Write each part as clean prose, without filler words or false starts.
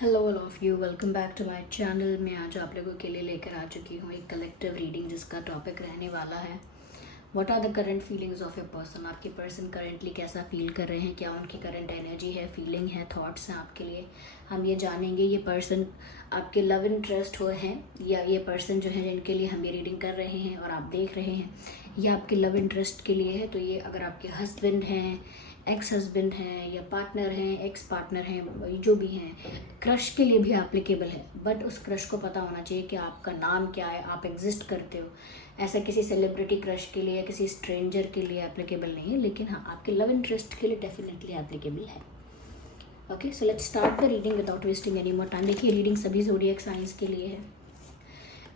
Hello all of you, welcome back to my channel. मैं आज आप लोगों के लिए लेकर आ चुकी हूँ एक कलेक्टिव रीडिंग जिसका टॉपिक रहने वाला है what are the current feelings of a person. आपके पर्सन करंटली कैसा फील कर रहे हैं, क्या उनकी करंट एनर्जी है, फीलिंग है, थॉट्स हैं आपके लिए। हम ये जानेंगे ये पर्सन आपके लव इंटरेस्ट हो हैं या ये पर्सन जो है जिनके लिए हम ये रीडिंग कर रहे हैं और आप देख रहे हैं ये आपके लव इंटरेस्ट के लिए है। तो ये अगर आपके हस्बैंड हैं, एक्स हस्बैंड हैं या पार्टनर हैं, एक्स पार्टनर हैं, जो भी हैं, क्रश के लिए भी एप्लीकेबल है। बट उस क्रश को पता होना चाहिए कि आपका नाम क्या है, आप एग्जिस्ट करते हो। ऐसा किसी सेलिब्रिटी क्रश के लिए या किसी स्ट्रेंजर के लिए एप्लीकेबल नहीं है, लेकिन हाँ आपके लव इंटरेस्ट के लिए डेफिनेटली एप्लीकेबल है। Okay, so let's start the reading without wasting any more time. देखिए, रीडिंग सभी ज़ोडिएक साइंस के लिए है,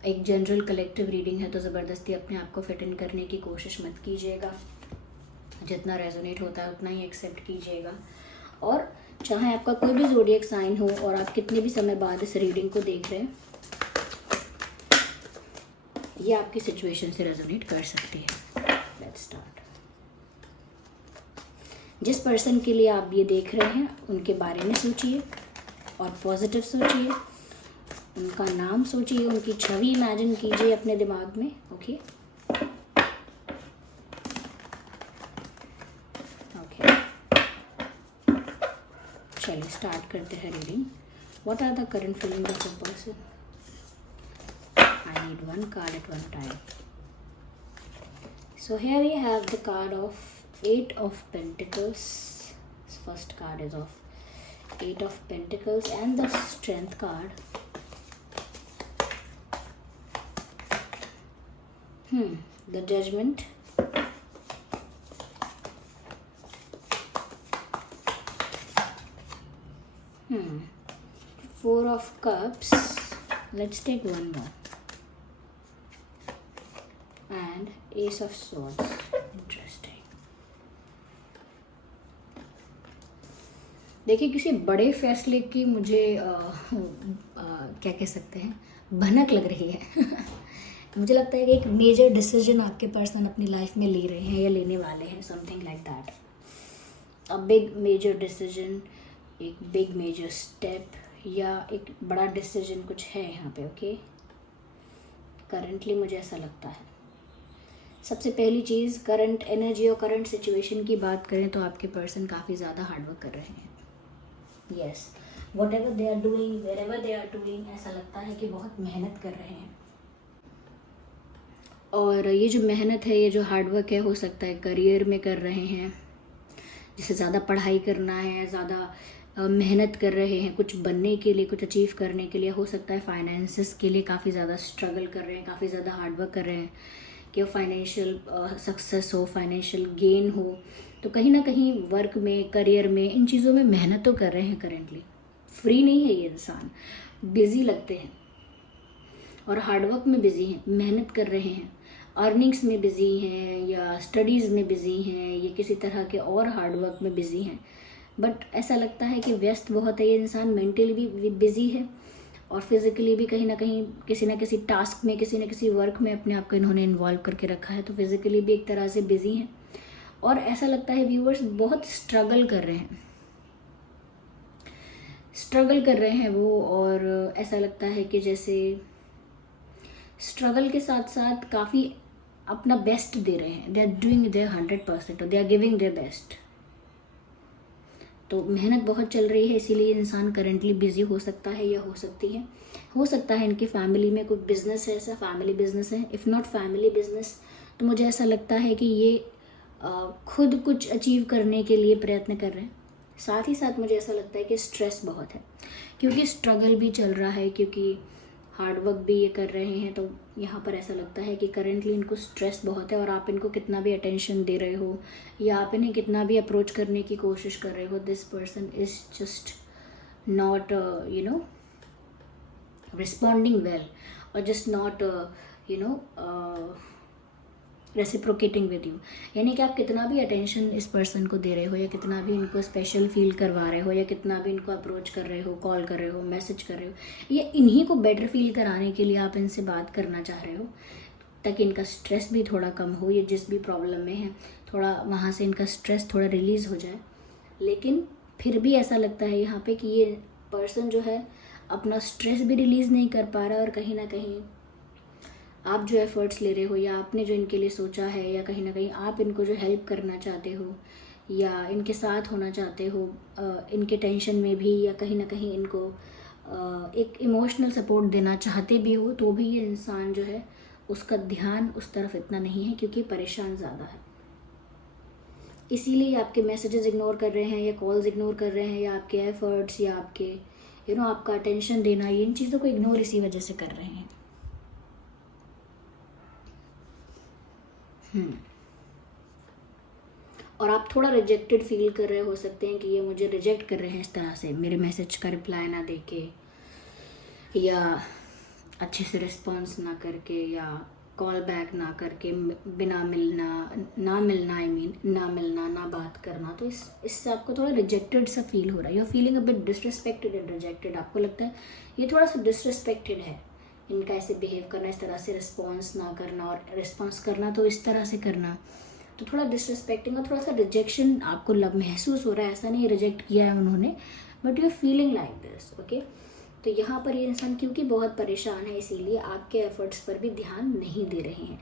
एक जनरल कलेक्टिव रीडिंग है, तो ज़बरदस्ती अपने आप को फिट इन करने की कोशिश मत कीजिएगा। जितना रेजोनेट होता है उतना ही एक्सेप्ट कीजिएगा। और चाहे आपका कोई भी ज़ोडिएक साइन हो और आप कितने भी समय बाद इस रीडिंग को देख रहे हैं, ये आपकी सिचुएशन से रेजोनेट कर सकती है। Let's start. जिस पर्सन के लिए आप ये देख रहे हैं उनके बारे में सोचिए और पॉजिटिव सोचिए, उनका नाम सोचिए, उनकी छवि इमेजिन कीजिए अपने दिमाग में। ओके, चलिए स्टार्ट करते हैं reading. What are the current feeling of a person? I need one card at one time. So here we have the card of Eight of Pentacles. First card is of Eight of Pentacles and the Strength card. The Judgment. Four of Cups. Let's take one more. And Ace of Swords. Interesting. देखिए, किसी बड़े फैसले की मुझे क्या कह सकते हैं, भनक लग रही है। मुझे लगता है कि एक मेजर डिसीजन आपके पर्सन अपनी लाइफ में ले रहे हैं या लेने वाले हैं, something like that. A big major decision, एक बिग मेजर स्टेप या एक बड़ा डिसीजन कुछ है यहाँ पे। ओके, करंटली मुझे ऐसा लगता है। सबसे पहली चीज़, करंट एनर्जी और करंट सिचुएशन की बात करें तो आपके पर्सन काफ़ी ज़्यादा हार्डवर्क कर रहे हैं। Yes, whatever they are doing, wherever they are doing, ऐसा लगता है कि बहुत मेहनत कर रहे हैं। और ये जो मेहनत है, ये जो हार्डवर्क है, हो सकता है करियर में कर रहे हैं, जिसे ज़्यादा पढ़ाई करना है, ज़्यादा मेहनत कर रहे हैं कुछ बनने के लिए, कुछ अचीव करने के लिए। हो सकता है फाइनेंसिस के लिए काफ़ी ज़्यादा स्ट्रगल कर रहे हैं, काफ़ी ज़्यादा हार्डवर्क कर रहे हैं कि वो फाइनेंशियल सक्सेस हो, फाइनेंशियल गेन हो। तो कहीं ना कहीं वर्क में, करियर में, इन चीज़ों में मेहनत तो कर रहे हैं करेंटली। फ्री नहीं है ये इंसान, बिज़ी लगते हैं और हार्डवर्क में बिज़ी हैं, मेहनत कर रहे हैं, अर्निंग्स में बिज़ी हैं या स्टडीज़ में बिज़ी हैं या किसी तरह के और हार्डवर्क में बिज़ी हैं। बट ऐसा लगता है कि व्यस्त बहुत है ये इंसान, मेंटली भी बिज़ी है और फिज़िकली भी कहीं ना कहीं किसी ना किसी टास्क में, किसी ना किसी वर्क में अपने आप को इन्होंने इन्वॉल्व करके रखा है। तो फिज़िकली भी एक तरह से बिज़ी हैं और ऐसा लगता है व्यूअर्स बहुत स्ट्रगल कर रहे हैं, वो। और ऐसा लगता है कि जैसे स्ट्रगल के साथ साथ काफ़ी अपना बेस्ट दे रहे हैं। दे आर डूइंग देयर 100% और they are giving their best. तो मेहनत बहुत चल रही है, इसीलिए इंसान करंटली बिजी हो सकता है या हो सकती है। हो सकता है इनकी फैमिली में कोई बिजनेस है, ऐसा फैमिली बिजनेस है। इफ़ नॉट फैमिली बिजनेस तो मुझे ऐसा लगता है कि ये खुद कुछ अचीव करने के लिए प्रयत्न कर रहे हैं। साथ ही साथ मुझे ऐसा लगता है कि स्ट्रेस बहुत है, क्योंकि स्ट्रगल भी चल रहा है, क्योंकि हार्डवर्क भी ये कर रहे हैं। तो यहाँ पर ऐसा लगता है कि करेंटली इनको स्ट्रेस बहुत है और आप इनको कितना भी अटेंशन दे रहे हो या आप इन्हें कितना भी अप्रोच करने की कोशिश कर रहे हो, this person is just not responding well और just not reciprocating with you. यानी कि आप कितना भी अटेंशन इस पर्सन को दे रहे हो या कितना भी इनको स्पेशल फील करवा रहे हो या कितना भी इनको अप्रोच कर रहे हो, कॉल कर रहे हो, मैसेज कर रहे हो, ये इन्हीं को बेटर फील कराने के लिए आप इनसे बात करना चाह रहे हो, ताकि इनका स्ट्रेस भी थोड़ा कम हो। ये जिस भी प्रॉब्लम में है थोड़ा वहाँ से इनका स्ट्रेस थोड़ा रिलीज़ हो जाए। लेकिन फिर भी ऐसा लगता है यहाँ पे कि ये पर्सन जो है अपना स्ट्रेस भी रिलीज़ नहीं कर पा रहा है, और कहीं ना कहीं आप जो एफ़र्ट्स ले रहे हो या आपने जो इनके लिए सोचा है, या कहीं ना कहीं आप इनको जो हेल्प करना चाहते हो या इनके साथ होना चाहते हो इनके टेंशन में भी, या कहीं ना कहीं इनको एक इमोशनल सपोर्ट देना चाहते भी हो, तो भी ये इंसान जो है उसका ध्यान उस तरफ इतना नहीं है क्योंकि परेशान ज़्यादा है। इसीलिए आपके मैसेजेस इग्नोर कर रहे हैं या कॉल्स इग्नोर कर रहे हैं, या आपके एफ़र्ट्स या आपके आपका अटेंशन देना, ये इन चीज़ों को इग्नोर इसी वजह से कर रहे हैं। और आप थोड़ा रिजेक्टेड फील कर रहे हो सकते हैं कि ये मुझे रिजेक्ट कर रहे हैं इस तरह से, मेरे मैसेज का रिप्लाई ना देके, या अच्छे से रिस्पॉन्स ना करके, या कॉल बैक ना करके, बिना मिलना ना मिलना, ना बात करना। तो इससे आपको थोड़ा रिजेक्टेड सा फील हो रहा है। You are feeling a bit disrespected and rejected. आपको लगता है ये थोड़ा सा डिसरिस्पेक्टेड है, इनका ऐसे बिहेव करना, इस तरह से रिस्पॉन्स ना करना, और रिस्पॉन्स करना तो इस तरह से करना, तो थोड़ा डिसरिस्पेक्टिंग और थोड़ा सा रिजेक्शन आपको महसूस हो रहा है। ऐसा नहीं रिजेक्ट किया है उन्होंने, but you are feeling like this, okay. तो यहाँ पर ये इंसान क्योंकि बहुत परेशान है, इसीलिए आपके एफर्ट्स पर भी ध्यान नहीं दे रहे हैं।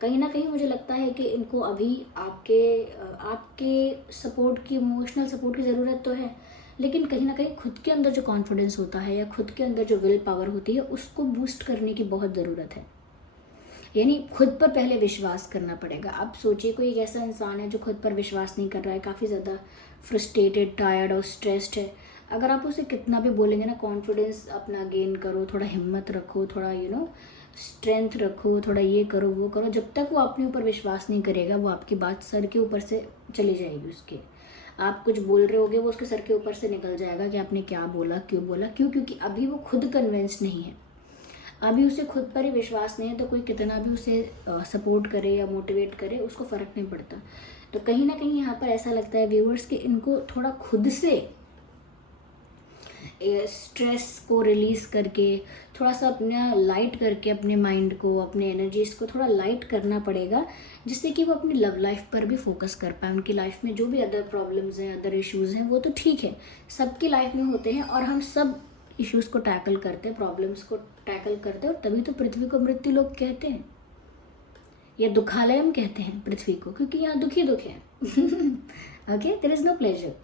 कहीं ना कहीं मुझे लगता है कि इनको अभी आपके सपोर्ट की, इमोशनल सपोर्ट की ज़रूरत तो है, लेकिन कहीं ना कहीं खुद के अंदर जो कॉन्फिडेंस होता है या खुद के अंदर जो विल पावर होती है, उसको बूस्ट करने की बहुत ज़रूरत है। यानी खुद पर पहले विश्वास करना पड़ेगा। आप सोचिए, कोई एक ऐसा इंसान है जो खुद पर विश्वास नहीं कर रहा है, काफ़ी ज़्यादा फ्रस्ट्रेटेड, टायर्ड और स्ट्रेस्ड है। अगर आप उसे कितना भी बोलेंगे ना, कॉन्फिडेंस अपना गेन करो, थोड़ा हिम्मत रखो, थोड़ा स्ट्रेंथ रखो, थोड़ा ये करो वो करो, जब तक वो अपने ऊपर विश्वास नहीं करेगा, वो आपकी बात सर के ऊपर से चली जाएगी उसके। आप कुछ बोल रहे होगे, वो उसके सर के ऊपर से निकल जाएगा कि आपने क्या बोला, क्यों बोला, क्योंकि अभी वो खुद कन्विंस नहीं है, अभी उसे खुद पर ही विश्वास नहीं है। तो कोई कितना भी उसे सपोर्ट करे या मोटिवेट करे, उसको फ़र्क नहीं पड़ता। तो कहीं ना कहीं यहाँ पर ऐसा लगता है व्यूअर्स कि इनको थोड़ा खुद से स्ट्रेस को रिलीज़ करके, थोड़ा सा अपना लाइट करके, अपने माइंड को, अपने एनर्जीज़ को थोड़ा लाइट करना पड़ेगा, जिससे कि वो अपनी लव लाइफ पर भी फोकस कर पाए। उनकी लाइफ में जो भी अदर प्रॉब्लम्स हैं, अदर इश्यूज़ हैं, वो तो ठीक है, सबकी लाइफ में होते हैं, और हम सब इश्यूज़ को टैकल करते हैं, प्रॉब्लम्स को टैकल करते हैं, और तभी तो पृथ्वी को मृत्यु लोक कहते हैं, या दुखालयम कहते हैं पृथ्वी को, क्योंकि यहाँ दुख ही दुख है। Okay, there is no pleasure,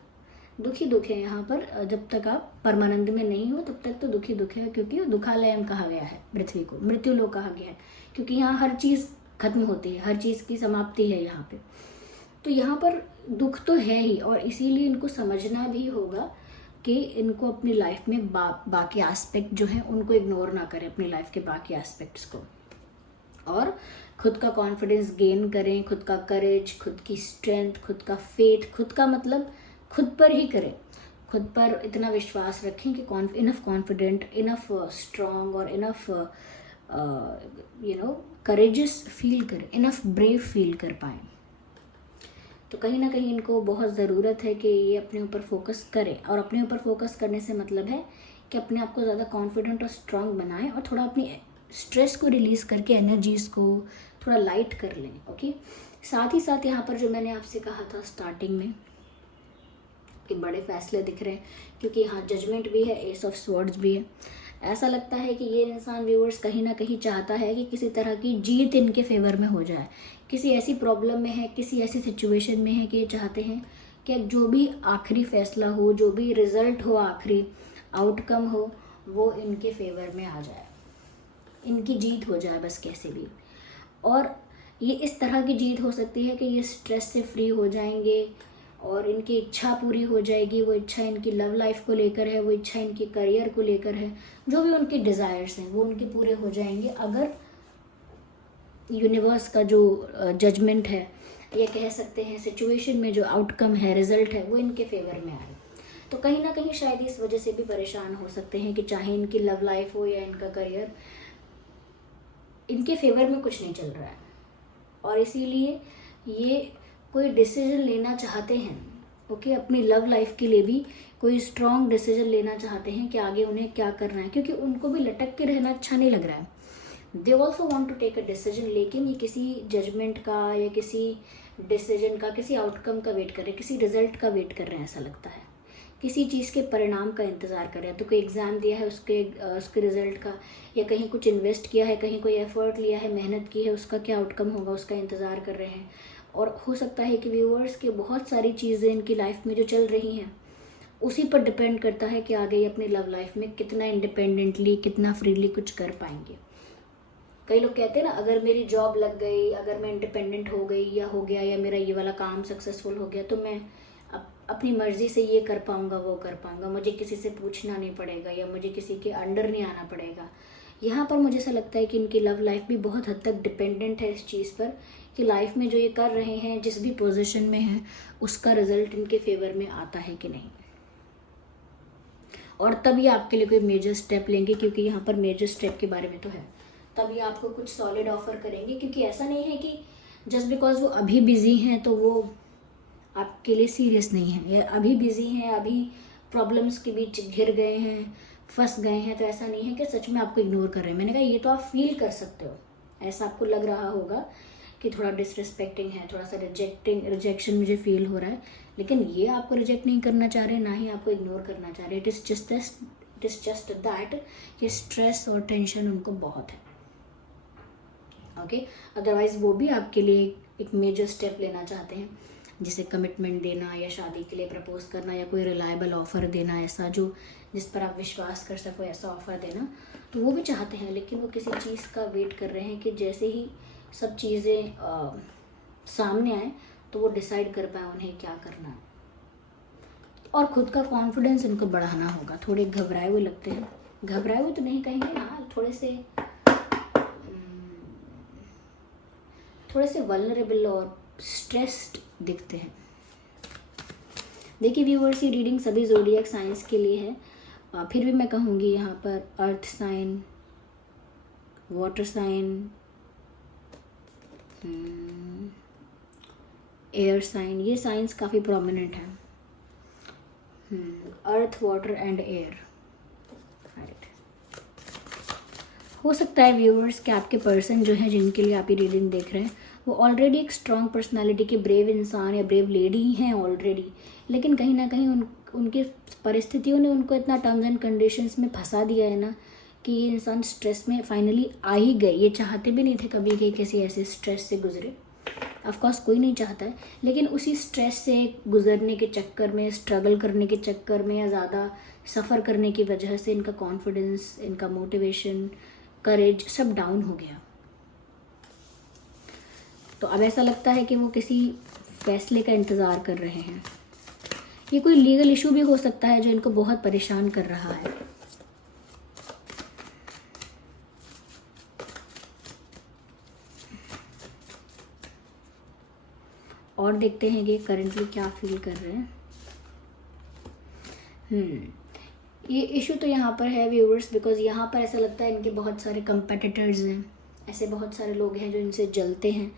दुख ही दुख है यहाँ पर। जब तक आप परमानंद में नहीं हो, तब तक तो दुख ही दुख है, क्योंकि दुखालयम कहा गया है पृथ्वी को, मृत्यु लोक कहा गया है, क्योंकि यहाँ हर चीज़ खत्म होती है, हर चीज़ की समाप्ति है यहाँ पे। तो यहाँ पर दुख तो है ही, और इसीलिए इनको समझना भी होगा कि इनको अपनी लाइफ में बाकी एस्पेक्ट जो हैं उनको इग्नोर ना करें, अपनी लाइफ के बाकी एस्पेक्ट्स को, और खुद का कॉन्फिडेंस गेन करें, खुद का करेज, खुद की स्ट्रेंथ, खुद का फेथ, खुद का मतलब खुद पर ही करें, खुद पर इतना विश्वास रखें कि इनफ कॉन्फिडेंट, इनफ स्ट्रॉन्ग और इनफ करेजियस फील करें, इनफ ब्रेव फील कर पाएँ। तो कहीं ना कहीं इनको बहुत ज़रूरत है कि ये अपने ऊपर फोकस करें, और अपने ऊपर फोकस करने से मतलब है कि अपने आप को ज़्यादा कॉन्फिडेंट और स्ट्रांग बनाएं, और थोड़ा अपनी स्ट्रेस को रिलीज़ करके एनर्जीज़ को थोड़ा लाइट कर लें। ओके, साथ ही साथ यहाँ पर जो मैंने आपसे कहा था स्टार्टिंग में कि बड़े फैसले दिख रहे हैं, क्योंकि यहाँ जजमेंट भी है, एस ऑफ स्वॉर्ड्स भी है। ऐसा लगता है कि ये इंसान व्यूअर्स कहीं ना कहीं चाहता है कि किसी तरह की जीत इनके फेवर में हो जाए, किसी ऐसी प्रॉब्लम में है, किसी ऐसी सिचुएशन में है कि ये चाहते हैं कि अब जो भी आखिरी फैसला हो, जो भी रिजल्ट हो, आखिरी आउटकम हो, वो इनके फेवर में आ जाए, इनकी जीत हो जाए बस कैसे भी। और ये इस तरह की जीत हो सकती है कि ये स्ट्रेस से फ्री हो जाएंगे और इनकी इच्छा पूरी हो जाएगी। वो इच्छा इनकी लव लाइफ को लेकर है, वो इच्छा इनकी करियर को लेकर है, जो भी उनके डिज़ायर्स हैं वो उनके पूरे हो जाएंगे अगर यूनिवर्स का जो जजमेंट है, या कह सकते हैं सिचुएशन में जो आउटकम है, रिजल्ट है, वो इनके फेवर में आए। तो कहीं ना कहीं शायद इस वजह से भी परेशान हो सकते हैं कि चाहे इनकी लव लाइफ हो या इनका करियर, इनके फेवर में कुछ नहीं चल रहा है, और इसीलिए ये कोई डिसीजन लेना चाहते हैं। ओके, अपनी लव लाइफ के लिए भी कोई स्ट्रॉन्ग डिसीजन लेना चाहते हैं कि आगे उन्हें क्या करना है, क्योंकि उनको भी लटक के रहना अच्छा नहीं लग रहा है। They also want to take a decision, लेकिन ये किसी जजमेंट का या किसी डिसीजन का, किसी आउटकम का वेट कर रहे हैं, किसी रिजल्ट का वेट कर रहे हैं। ऐसा लगता है किसी चीज़ के परिणाम का इंतज़ार कर रहे हैं। तो कोई एग्ज़ाम दिया है उसके रिज़ल्ट का, या कहीं कुछ इन्वेस्ट किया है, कहीं कोई एफ़र्ट लिया है, मेहनत की है, उसका क्या आउटकम होगा उसका इंतज़ार कर रहे हैं। और हो सकता है कि व्यूअर्स के बहुत सारी चीज़ें इनकी लाइफ में जो चल रही हैं उसी पर डिपेंड करता है कि आगे ये अपनी लव लाइफ में कितना इंडिपेंडेंटली, कितना फ्रीली कुछ कर पाएंगे। कई लोग कहते हैं ना, अगर मेरी जॉब लग गई, अगर मैं इंडिपेंडेंट हो गई या हो गया, या मेरा ये वाला काम सक्सेसफुल हो गया, तो मैं अपनी मर्ज़ी से ये कर पाऊँगा, वो कर पाऊँगा, मुझे किसी से पूछना नहीं पड़ेगा या मुझे किसी के अंडर नहीं आना पड़ेगा। यहाँ पर मुझे ऐसा लगता है कि इनकी लव लाइफ भी बहुत हद तक डिपेंडेंट है इस चीज़ पर कि लाइफ में जो ये कर रहे हैं, जिस भी पोजीशन में हैं, उसका रिजल्ट इनके फेवर में आता है कि नहीं। और तब ये आपके लिए कोई मेजर स्टेप लेंगे, क्योंकि यहाँ पर मेजर स्टेप के बारे में तो है, तब ये आपको कुछ सॉलिड ऑफर करेंगे। क्योंकि ऐसा नहीं है कि जस्ट बिकॉज वो अभी बिजी हैं तो वो आपके लिए सीरियस नहीं है, या अभी बिजी हैं, अभी प्रॉब्लम्स के बीच घिर गए हैं, फंस गए हैं, तो ऐसा नहीं है कि सच में आपको इग्नोर कर रहे हैं। मैंने कहा ये तो आप फील कर सकते हो, ऐसा आपको लग रहा होगा कि थोड़ा डिसरिस्पेक्टिंग है, थोड़ा सा रिजेक्शन मुझे फील हो रहा है, लेकिन ये आपको रिजेक्ट नहीं करना चाह रहे, ना ही आपको इग्नोर करना चाह रहे। इट इज़ जस्ट दैट कि स्ट्रेस और टेंशन उनको बहुत है। ओके, अदरवाइज़ वो भी आपके लिए एक मेजर स्टेप लेना चाहते हैं, जिसे कमिटमेंट देना या शादी के लिए प्रपोज करना या कोई रिलायबल ऑफ़र देना, ऐसा जो जिस पर आप विश्वास कर सको, ऐसा ऑफ़र देना, तो वो भी चाहते हैं। लेकिन वो किसी चीज़ का वेट कर रहे हैं कि जैसे ही सब चीज़ें सामने आए तो वो डिसाइड कर पाए उन्हें क्या करना है। और ख़ुद का कॉन्फिडेंस इनको बढ़ाना होगा। थोड़े घबराए हुए लगते हैं, घबराए हुए तो नहीं कहेंगे, हाँ थोड़े से वल्नरेबल और स्ट्रेस्ड दिखते हैं। देखिए व्यूअर्स, ये रीडिंग सभी ज़ोडिएक साइंस के लिए है। फिर भी मैं कहूँगी यहाँ पर earth sign, water sign, air sign, ये साइंस काफ़ी प्रोमिनेंट हैं। Earth, water and air. Right, हो सकता है व्यूअर्स कि आपके पर्सन जो है, जिनके लिए आप ये रीडिंग देख रहे हैं, वो ऑलरेडी एक स्ट्रॉन्ग पर्सनालिटी के ब्रेव इंसान या ब्रेव लेडी ही हैं ऑलरेडी, लेकिन कहीं ना कहीं उनकी परिस्थितियों ने उनको इतना टर्म्स एंड कंडीशंस में फंसा दिया है ना कि ये इंसान स्ट्रेस में फाइनली आ ही गए। ये चाहते भी नहीं थे कभी कि किसी ऐसे स्ट्रेस से गुजरे, ऑफ कोर्स कोई नहीं चाहता है, लेकिन उसी स्ट्रेस से गुजरने के चक्कर में, स्ट्रगल करने के चक्कर में, या ज़्यादा सफ़र करने की वजह से इनका कॉन्फिडेंस, इनका मोटिवेशन, करेज सब डाउन हो गया। तो अब ऐसा लगता है कि वो किसी फैसले का इंतज़ार कर रहे हैं। ये कोई लीगल इशू भी हो सकता है जो इनको बहुत परेशान कर रहा है। और देखते हैं कि करंटली क्या फील कर रहे हैं। ये इशू तो यहाँ पर है व्यूअर्स, बिकॉज यहाँ पर ऐसा लगता है इनके बहुत सारे कंपेटिटर्स हैं, ऐसे बहुत सारे लोग हैं जो इनसे जलते हैं,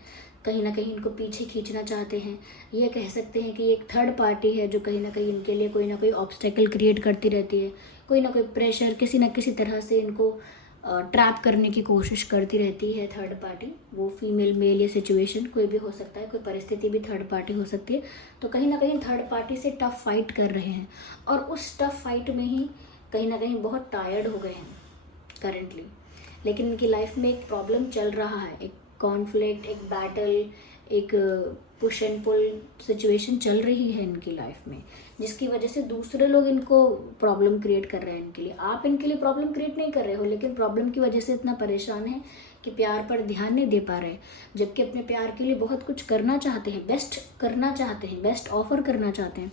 कहीं ना कहीं इनको पीछे खींचना चाहते हैं। ये कह सकते हैं कि एक थर्ड पार्टी है जो कहीं ना कहीं इनके लिए कोई ना कोई ऑब्स्टेकल क्रिएट करती रहती है, कोई ना कोई प्रेशर, किसी ना किसी तरह से इनको ट्रैप करने की कोशिश करती रहती है थर्ड पार्टी। वो फीमेल, मेल या सिचुएशन कोई भी हो सकता है, कोई परिस्थिति भी थर्ड पार्टी हो सकती है। तो कहीं ना कहीं थर्ड पार्टी से टफ फाइट कर रहे हैं, और उस टफ फाइट में ही कहीं ना कहीं बहुत टायर्ड हो गए हैं करंटली। लेकिन इनकी लाइफ में एक प्रॉब्लम चल रहा है, एक कॉन्फ्लिक्ट, एक बैटल, एक पुश एंड पुल सिचुएशन चल रही है इनकी लाइफ में, जिसकी वजह से दूसरे लोग इनको प्रॉब्लम क्रिएट कर रहे हैं इनके लिए। आप इनके लिए प्रॉब्लम क्रिएट नहीं कर रहे हो, लेकिन प्रॉब्लम की वजह से इतना परेशान है कि प्यार पर ध्यान नहीं दे पा रहे, जबकि अपने प्यार के लिए बहुत कुछ करना चाहते हैं, बेस्ट करना चाहते हैं, बेस्ट ऑफर करना चाहते हैं,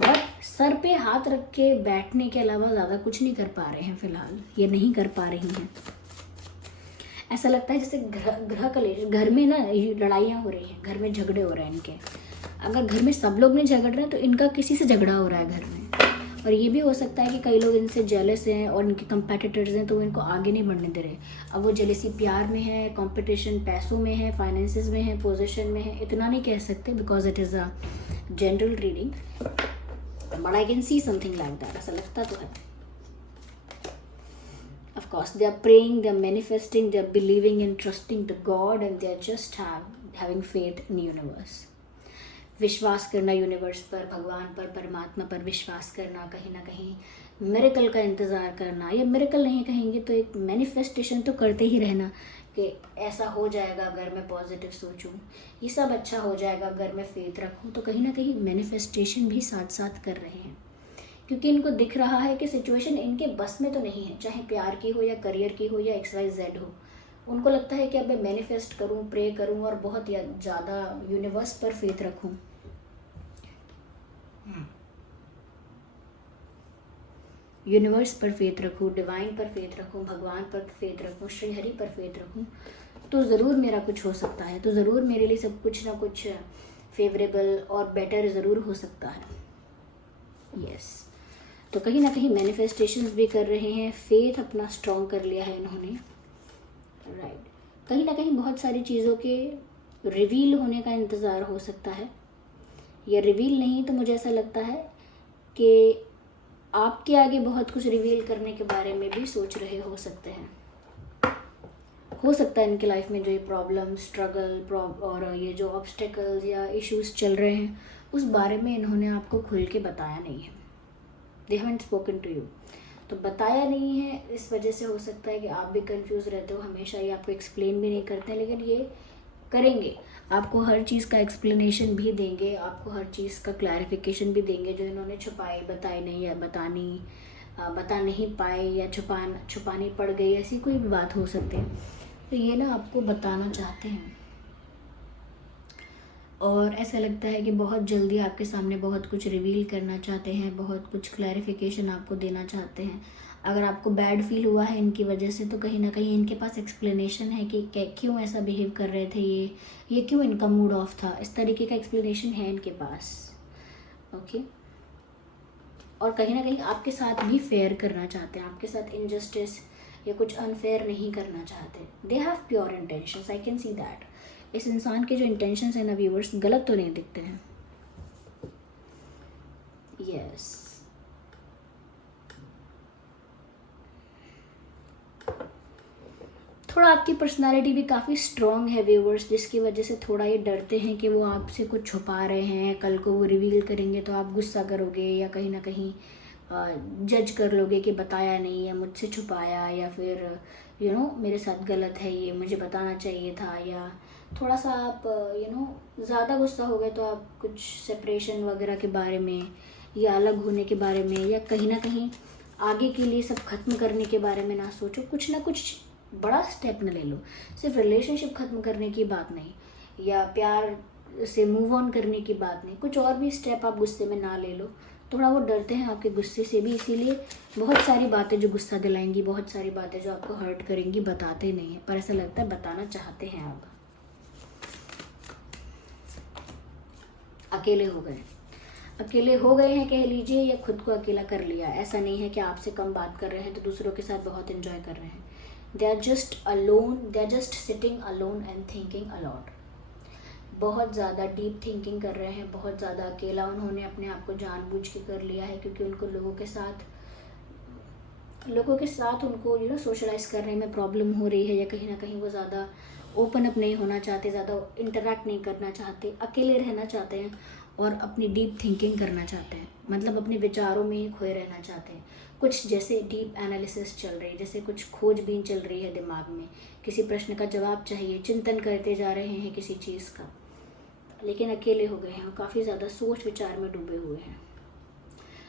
बट सर पे हाथ रख के बैठने के अलावा ज़्यादा कुछ नहीं कर पा रहे हैं फ़िलहाल, ये नहीं कर पा रही हैं। ऐसा लगता है जैसे गृह कलेश, घर में ना लड़ाइयाँ हो रही हैं, घर में झगड़े हो रहे हैं इनके। अगर घर में सब लोग नहीं झगड़ रहे हैं तो इनका किसी से झगड़ा हो रहा है घर में। और ये भी हो सकता है कि कई लोग इनसे जेलस हैं और इनके कंपेटिटर्स हैं, तो वो इनको आगे नहीं बढ़ने दे रहे। अब वो जेलसी प्यार में है, कंपटीशन पैसों में है, फाइनेंसेस में है, पोजीशन में है, इतना नहीं कह सकते because it is a general reading, but I can see something like that. ऐसा लगता तो है। Of course, they are praying, they are manifesting, they are believing and trusting to God, and they are just having faith in the universe. विश्वास करना universe पर, भगवान पर, परमात्मा पर विश्वास करना, कहीं ना कहीं मिरेकल का इंतज़ार करना, या मिरेकल नहीं कहेंगे तो एक मैनिफेस्टेशन तो करते ही रहना कि ऐसा हो जाएगा अगर मैं पॉजिटिव सोचूं, ये सब अच्छा हो जाएगा अगर मैं फेथ रखूं। तो कहीं ना कहीं मैनिफेस्टेशन भी साथ साथ कर रहे हैं, क्योंकि इनको दिख रहा है कि सिचुएशन इनके बस में तो नहीं है, चाहे प्यार की हो या करियर की हो या XYZ हो। उनको लगता है कि अब मैं मैनिफेस्ट करूं, प्रे करूं और बहुत ज़्यादा यूनिवर्स पर फेथ रखूं। यूनिवर्स पर फेथ रखूं, डिवाइन पर फेथ रखूं, भगवान पर फेथ रखूं, श्री हरि पर फेथ रखूं, तो ज़रूर मेरा कुछ हो सकता है, तो ज़रूर मेरे लिए सब कुछ ना कुछ फेवरेबल और बेटर ज़रूर हो सकता है। यस तो कहीं ना कहीं मैनिफेस्टेशंस भी कर रहे हैं, फेथ अपना स्ट्रॉन्ग कर लिया है इन्होंने। राइट कहीं ना कहीं बहुत सारी चीज़ों के रिवील होने का इंतज़ार हो सकता है, या रिवील नहीं तो मुझे ऐसा लगता है कि आपके आगे बहुत कुछ रिवील करने के बारे में भी सोच रहे हो सकते हैं। हो सकता है इनके लाइफ में जो ये प्रॉब्लम, स्ट्रगल और ये जो ऑब्स्टेकल्स या इश्यूज चल रहे हैं उस बारे में इन्होंने आपको खुल के बताया नहीं है। They haven't spoken to you. तो बताया नहीं है, इस वजह से हो सकता है कि आप भी कंफ्यूज रहते हो हमेशा, ये आपको एक्सप्लेन भी नहीं करते हैं, लेकिन ये करेंगे, आपको हर चीज़ का एक्सप्लेनेशन भी देंगे, आपको हर चीज़ का क्लैरिफिकेशन भी देंगे जो इन्होंने छुपाई, बताई नहीं या बता नहीं पाए या छुपानी पड़ गई, ऐसी कोई भी बात हो सकती है। तो ये ना आपको बताना चाहते हैं, और ऐसा लगता है कि बहुत जल्दी आपके सामने बहुत कुछ रिवील करना चाहते हैं, बहुत कुछ क्लैरिफिकेशन आपको देना चाहते हैं। अगर आपको बैड फील हुआ है इनकी वजह से, तो कहीं ना कहीं इनके पास एक्सप्लेनेशन है कि क्यों ऐसा बिहेव कर रहे थे, ये क्यों इनका मूड ऑफ था, इस तरीके का एक्सप्लेनेशन है इनके पास। ओके और कहीं ना कहीं आपके साथ भी फेयर करना चाहते हैं, आपके साथ इनजस्टिस या कुछ अनफेयर नहीं करना चाहते। They have pure intentions, I can see that. इस इंसान के जो इंटेंशंस हैं ना व्यूअर्स, गलत तो नहीं दिखते हैं। यस थोड़ा आपकी पर्सनालिटी भी काफ़ी स्ट्रॉन्ग है व्यूअर्स, जिसकी वजह से थोड़ा ये डरते हैं कि वो आपसे कुछ छुपा रहे हैं, कल को वो रिवील करेंगे तो आप गुस्सा करोगे या कहीं ना कहीं जज कर लोगे कि बताया नहीं या मुझसे छुपाया, या फिर मेरे साथ गलत है, ये मुझे बताना चाहिए था, या थोड़ा सा आप ज़्यादा गुस्सा हो गए तो आप कुछ सेपरेशन वगैरह के बारे में या अलग होने के बारे में या कहीं ना कहीं आगे के लिए सब खत्म करने के बारे में ना सोचो, कुछ ना कुछ बड़ा स्टेप न ले लो। सिर्फ रिलेशनशिप ख़त्म करने की बात नहीं या प्यार से मूव ऑन करने की बात नहीं, कुछ और भी स्टेप आप गुस्से में ना ले लो। थोड़ा वो डरते हैं आपके गुस्से से भी, इसीलिए बहुत सारी बातें जो गुस्सा दिलाएंगी, बहुत सारी बातें जो आपको हर्ट करेंगी बताते नहीं हैं, पर ऐसा लगता है बताना चाहते हैं आप। अकेले हो गए हैं कह लीजिए, या खुद को अकेला कर लिया। ऐसा नहीं है कि आपसे कम बात कर रहे हैं तो दूसरों के साथ बहुत एंजॉय कर रहे हैं। They are just alone, they are just sitting alone and thinking a lot. बहुत ज़्यादा डीप थिंकिंग कर रहे हैं, बहुत ज़्यादा अकेला उन्होंने अपने आप को जानबूझ के कर लिया है, क्योंकि उनको लोगों के साथ उनको सोशलाइज करने में प्रॉब्लम हो रही है, या कहीं ना कहीं वो ज़्यादा ओपन अप नहीं होना चाहते, ज़्यादा इंटरैक्ट नहीं करना चाहते, अकेले रहना चाहते हैं और अपनी डीप थिंकिंग करना चाहते हैं, मतलब अपने विचारों में ही खोए रहना चाहते हैं। कुछ जैसे डीप एनालिसिस चल रही है, जैसे कुछ खोजबीन चल रही है दिमाग में, किसी प्रश्न का जवाब चाहिए, चिंतन करते जा रहे हैं किसी चीज़ का, लेकिन अकेले हो गए हैं और काफ़ी ज़्यादा सोच विचार में डूबे हुए हैं।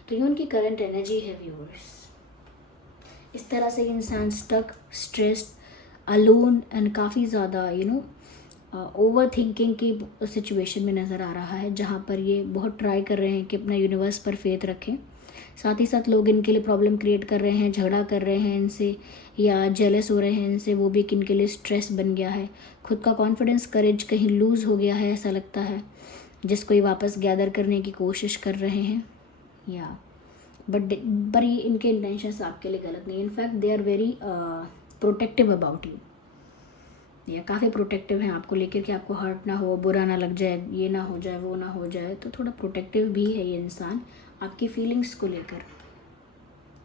तो ये उनकी करंट एनर्जी है व्यूअर्स। इस तरह से इंसान स्टक, स्ट्रेस्ड, अलोन एंड काफ़ी ज़्यादा ओवर थिंकिंग की सिचुएशन में नज़र आ रहा है, जहाँ पर ये बहुत ट्राई कर रहे हैं कि अपना यूनिवर्स पर फेथ रखें। साथ ही साथ लोग इनके लिए प्रॉब्लम क्रिएट कर रहे हैं, झगड़ा कर रहे हैं इनसे या जेलस हो रहे हैं इनसे, वो भी इनके लिए स्ट्रेस बन गया है। खुद का कॉन्फिडेंस, करेज कहीं लूज़ हो गया है ऐसा लगता है, जिसको ये वापस गैदर करने की कोशिश कर रहे हैं। या पर ये इनके इंटेंशंस आपके लिए गलत नहीं, in fact they are very protective about you, या काफ़ी प्रोटेक्टिव हैं आपको लेकर कि आपको हर्ट ना हो, बुरा ना लग जाए, ये ना हो जाए, वो ना हो जाए। तो थोड़ा प्रोटेक्टिव भी है ये इंसान आपकी फीलिंग्स को लेकर,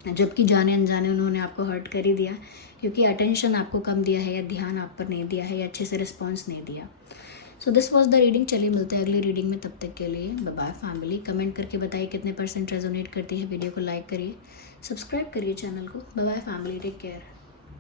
जबकि जाने अनजाने उन्होंने आपको हर्ट कर ही दिया, क्योंकि अटेंशन आपको कम दिया है या ध्यान आप पर नहीं दिया है या अच्छे से रिस्पॉन्स नहीं दिया। So this was the reading. चलिए मिलते हैं अगली रीडिंग में, तब तक के लिए बाय बाय फैमिली। कमेंट करके बताइए कितने % रेजोनेट करती है वीडियो को, लाइक करिए, सब्सक्राइब करिए चैनल को। Bye bye family, take care.